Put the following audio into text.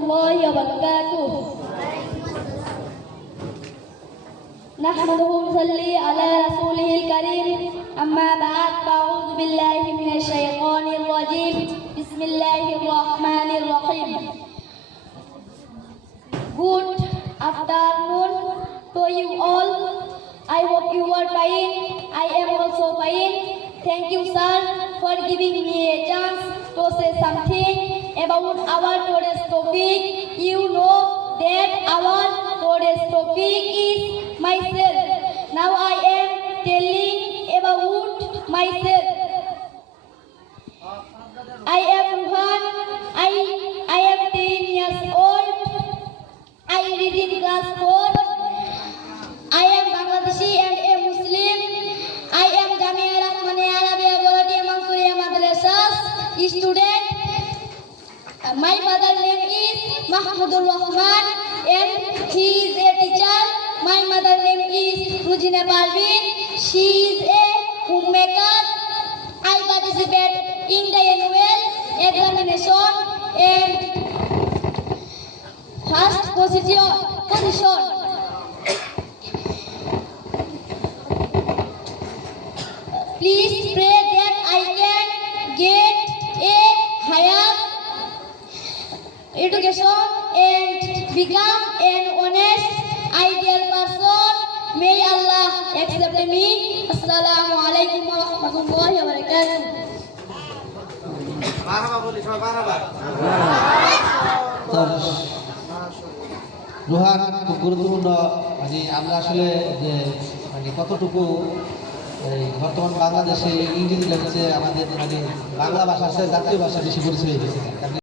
warahmatullahi wabarakatuh. Nahmaduhu nusalli ala rasulihil karim. Amma ba'd, a'udzu billahi minasy syaithanir rajim. Bismillahirrahmanirrahim. Good afternoon to you all. I hope you are fine. I am also fine. Thank you, sir, for giving me a chance to say something about our today's topic. You know that our today's topic is myself. Now I am telling about myself. I am Ruhan. I am 10 years old. I read in class 4. I am Bangladeshi and a Muslim. I am Jamia Rahmania Arabia Bolatia Mansuria Madrasa's student. My mother name is Mahmudul Rahman and he is a teacher. My mother name is Rujina Parvin. She is a homemaker. I participate in the annual examination and first position. Please pray that I can get a higher education and become an honest, ideal person. May Allah accept me. Assalamu alaikum wa rahmatullahi wa barakatuh. Rohan খুব গুরুত্বপূর্ণ আমরা আসলে যে কতটুকু বর্তমান বাংলাদেশে ইংরেজি লেগেছে আমাদের বাংলা ভাষা জাতীয় ভাষা বেশি পরিচয় হয়ে গেছে।